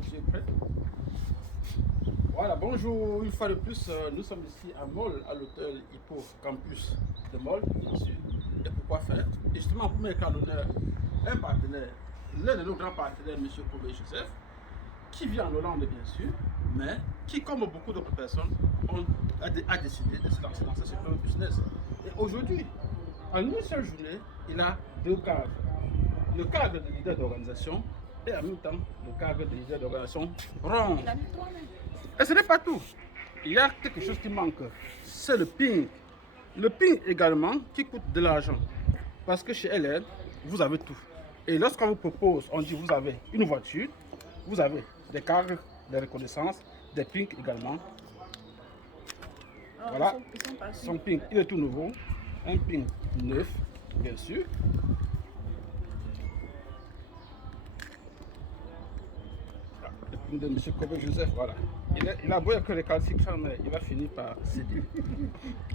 quand tu es prêt. Voilà, bonjour, une fois de plus, nous sommes ici à Mol, à l'hôtel Hippo Campus de Mol, bien sûr. Et pourquoi faire? Et justement, pour mettre en honneur un partenaire, l'un de nos grands partenaires, M. Kobe Joseph, qui vit en Hollande, bien sûr, mais qui, comme beaucoup d'autres personnes, a décidé de se lancer dans ce secteur business. Et aujourd'hui, en une seule journée, il a deux cadres. Le cadre de leader d'organisation et en même temps le cadre de leader d'organisation rond. Et ce n'est pas tout. Il y a quelque chose qui manque. C'est le ping. Le ping également qui coûte de l'argent. Parce que chez LN, vous avez tout. Et lorsqu'on vous propose, on dit vous avez une voiture, vous avez des cartes de reconnaissance, des pings également. Voilà, son ping, il est tout nouveau. Un ping neuf, bien sûr. Le ping de M. Kobe Joseph, voilà. Il a beau que les calcifiants, mais il va finir par céder.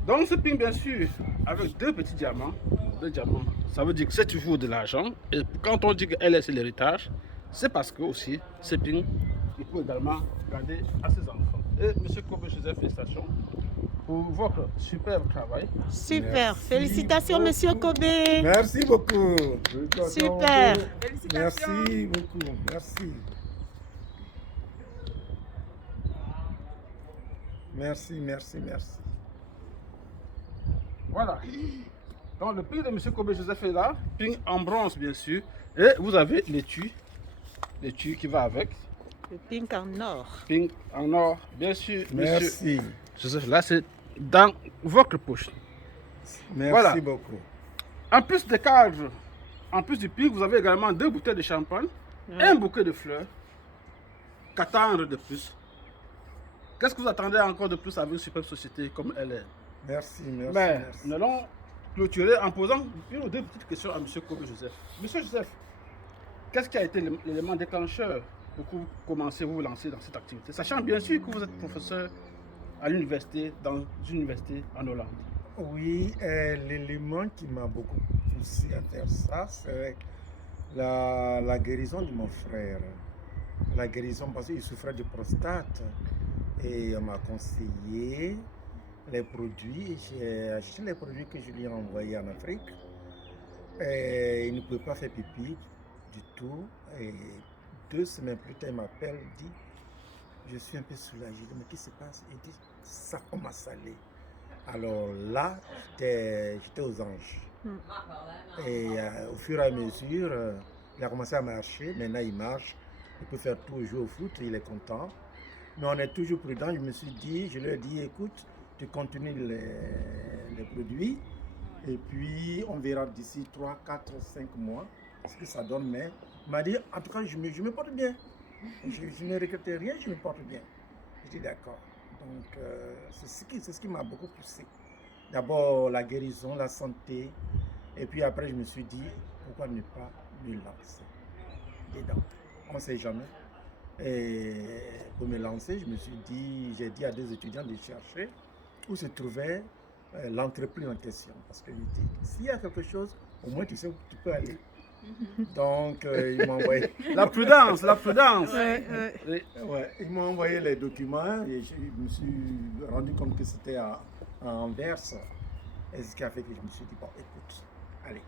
Donc ce ping, bien sûr, avec deux petits diamants. Deux diamants, ça veut dire que c'est toujours de l'argent. Et quand on dit qu'elle est l'héritage, c'est parce que aussi, ce ping, il peut également garder à ses enfants. Et M. Kobe Joseph, félicitations pour votre superbe travail. Super, Merci félicitations beaucoup. Monsieur Kobe. Merci beaucoup. Super. Merci beaucoup. Merci. Merci. Voilà. Donc le ping de M. Kobe Joseph est là, ping en bronze bien sûr. Et vous avez l'étui qui va avec. Le pink en or. Ping en or, bien sûr. Merci. Monsieur Joseph, là c'est dans votre poche. Merci Voilà. beaucoup. En plus des cadres, en plus du ping, vous avez également deux bouteilles de champagne, un bouquet de fleurs. Qu'attendre de plus? Qu'est-ce que vous attendez encore de plus avec une superbe société comme elle est? Merci. Mais nous allons clôturer en posant une ou deux petites questions à M. Kobe Joseph. M. Joseph, qu'est-ce qui a été l'élément déclencheur pour que vous commencez, vous lancer dans cette activité? Sachant bien sûr que vous êtes professeur à l'université, dans une université en Hollande. Oui, l'élément qui m'a beaucoup poussé à faire ça, c'est la guérison de mon frère. La guérison parce qu'il souffrait de prostate. Et on m'a conseillé les produits. J'ai acheté les produits que je lui ai envoyés en Afrique. Et il ne pouvait pas faire pipi du tout. Et 2 semaines plus tard, il m'appelle, il dit, je suis un peu soulagé. Je dis, mais qu'est-ce qui se passe? Il dit, ça commence à aller. Alors là, j'étais aux anges. Et au fur et à mesure, il a commencé à marcher. Maintenant, il marche. Il peut faire tout, jouer au foot, il est content. Mais on est toujours prudent. Je me suis dit, je lui ai dit, écoute, tu continues les produits. Et puis, on verra d'ici 3, 4, 5 mois ce que ça donne. Mais il m'a dit, en tout cas, je me porte bien. Je ne regrette rien, je me porte bien. Je dis d'accord. Donc, c'est ce qui m'a beaucoup poussé. D'abord, la guérison, la santé. Et puis après, je me suis dit, pourquoi ne pas me lancer dedans? On ne sait jamais. Et pour me lancer, je me suis dit, j'ai dit à des étudiants de chercher où se trouvait l'entreprise en question. Parce que je dis, s'il y a quelque chose, au moins tu sais où tu peux aller. Donc, ils m'ont envoyé. La prudence. Ouais, ils m'ont envoyé les documents et je me suis rendu compte que c'était à Anvers. Et ce qui a fait que je me suis dit, bon, écoute, allez,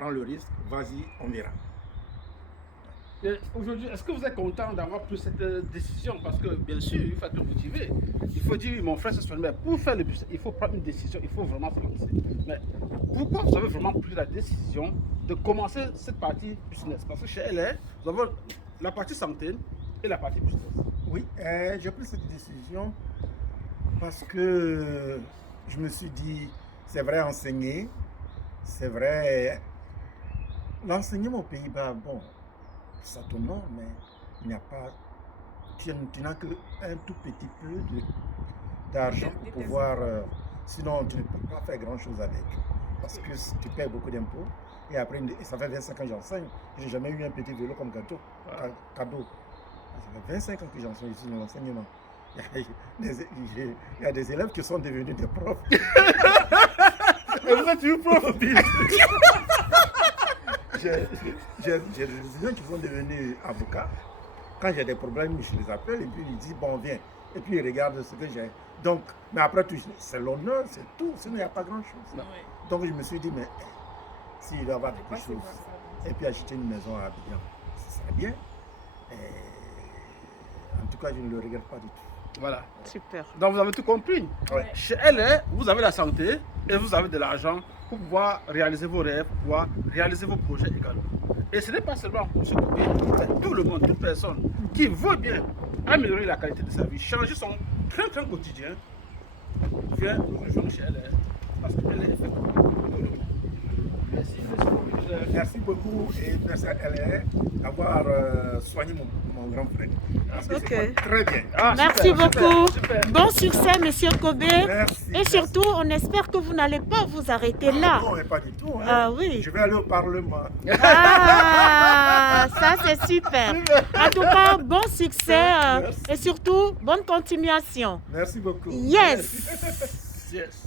prends le risque, vas-y, on verra. Aujourd'hui, est-ce que vous êtes content d'avoir pris cette décision? Parce que bien sûr, il faut être motivé. Il faut dire, mon frère, c'est mais pour faire le business, il faut prendre une décision, il faut vraiment se lancer. Mais pourquoi vous avez vraiment pris la décision de commencer cette partie business? Parce que chez LR, vous avez la partie santé et la partie business. Oui, j'ai pris cette décision parce que je me suis dit, c'est vrai enseigner, c'est vrai, l'enseignement aux Pays-Bas, bon, ça t'honore, mais il n'y a pas, tu n'as qu'un tout petit peu d'argent pour pouvoir, sinon tu ne peux pas faire grand chose avec, parce que tu payes beaucoup d'impôts, et après, ça fait 25 ans que j'enseigne, je n'ai jamais eu un petit vélo comme cadeau. Ça fait 25 ans que j'enseigne ici dans l'enseignement. Il y a des élèves qui sont devenus des profs. Et vous êtes toujours prof? J'ai des étudiants qui sont devenus avocats. Quand j'ai des problèmes, je les appelle et puis ils disent bon, viens. Et puis ils regardent ce que j'ai. Donc, mais après tout, c'est l'honneur, c'est tout. Sinon, il n'y a pas grand-chose. Donc, je me suis dit, mais s'il doit y avoir quelque chose, et puis acheter une maison à Abidjan, ce serait bien. Et en tout cas, je ne le regrette pas du tout. Voilà. Super. Donc vous avez tout compris. Ouais. Chez LA, vous avez la santé et vous avez de l'argent pour pouvoir réaliser vos rêves, pour pouvoir réaliser vos projets également. Et ce n'est pas seulement pour ce côté, c'est tout le monde, toute personne qui veut bien améliorer la qualité de sa vie, changer son train quotidien, vient nous rejoindre chez LA parce que LA est fait pour tout le monde. Merci, Merci beaucoup et merci à LR d'avoir soigné mon grand frère. Parce que Ok. c'est très bien. Ah, Merci super, beaucoup. super, super. Bon succès, Monsieur Kobe. Merci. Et surtout, on espère que vous n'allez pas vous arrêter là. Non, mais pas du tout. Hein. Ah oui. Je vais aller au Parlement. Ah, ça c'est super. En tout cas, bon succès Merci. et surtout, bonne continuation. Merci beaucoup. Yes. Yes.